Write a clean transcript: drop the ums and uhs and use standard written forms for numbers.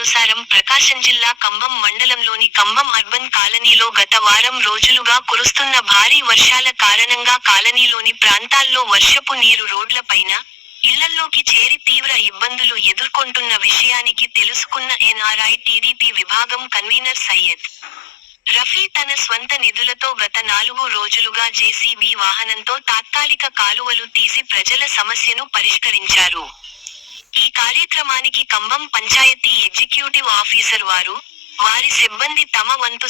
సమాచారానుసారం ప్రకాశం జిల్లా కంభం మండలంలోని కంభం అర్బన్ కాలనీలో గత వారం రోజులుగా కురుస్తున్న భారీ వర్షాల కారణంగా కాలనీలోని ప్రాంతాల్లో వర్షపు నీరు రోడ్లపైన, ఇళ్లల్లోకి చేరి తీవ్ర ఇబ్బందులు ఎదుర్కొంటున్న విషయానికి తెలుసుకున్న ఎన్ఆర్ఐ టీడీపీ విభాగం కన్వీనర్ సయ్యద్ రఫీ తన స్వంత నిధులతో గత 4 రోజులుగా జేసీబీ వాహనంతో తాత్కాలిక కాలువలు తీసి ప్రజల సమస్యను పరిష్కరించారు. ఈ కార్యక్రమానికి కంభం పంచాయతీ ఎగ్జిక్యూటివ్ ఆఫీసర్ వారు, వారి సిబ్బంది తమ వంతు